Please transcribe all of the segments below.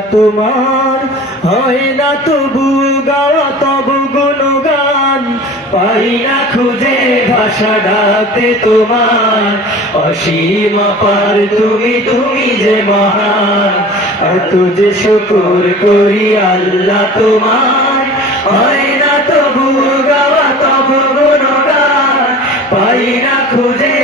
তোমার হয় না তবু গাওয়া, তবু গুণগান। পাই না খুঁজে, ভাষা ডাকতে তোমার। অসীম পার তুমি তুমি যে মহান। এত যে শুকুর করি আল্লাহ তোমার। হয় না তবু গাওয়া, তবু গুণগান। পাই না খুঁজে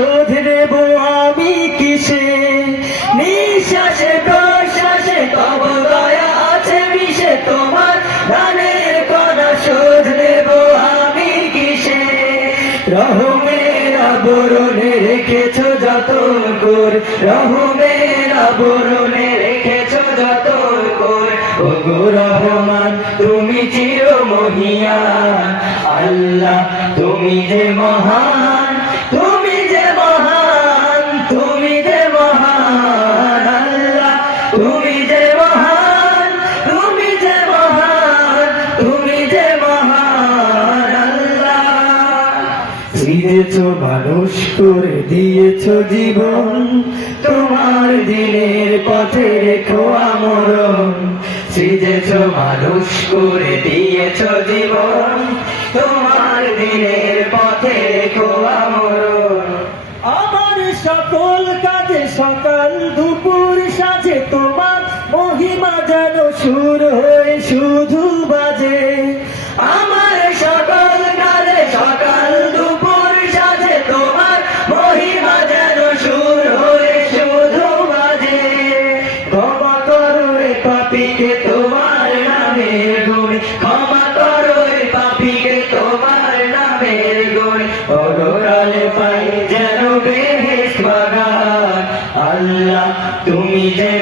শোধ দেব আমি কিসে? নিঃশ্বাসে, প্রশ্বাসে, তব দয়া আছে মিশে। তোমার দানের কণা শোধ দেব আমি কিসে? রহমের আবরণে রেখেছ যতন কর। রহমের আবরণে রেখেছ যতন কর। ও গো রহমান, তুমি চির মহিয়ান আল্লাহ, তুমি যে মহান। দিয়েছ মানুষ করে দিয়েছ জীবন। তোমার দিনের পথে রেখো আমরণ। সৃজেছ মানুষ করে দিয়েছ জীবন। তোমার দিনের পথে রেখো আমরণ। আমার সকল কাজে সকাল দুপুর সাজে তোমার মহিমা যেন সুর হয়ে শুধু অগরালে পাই যেন বেহেস বাগান। আল্লাহ তুমি যে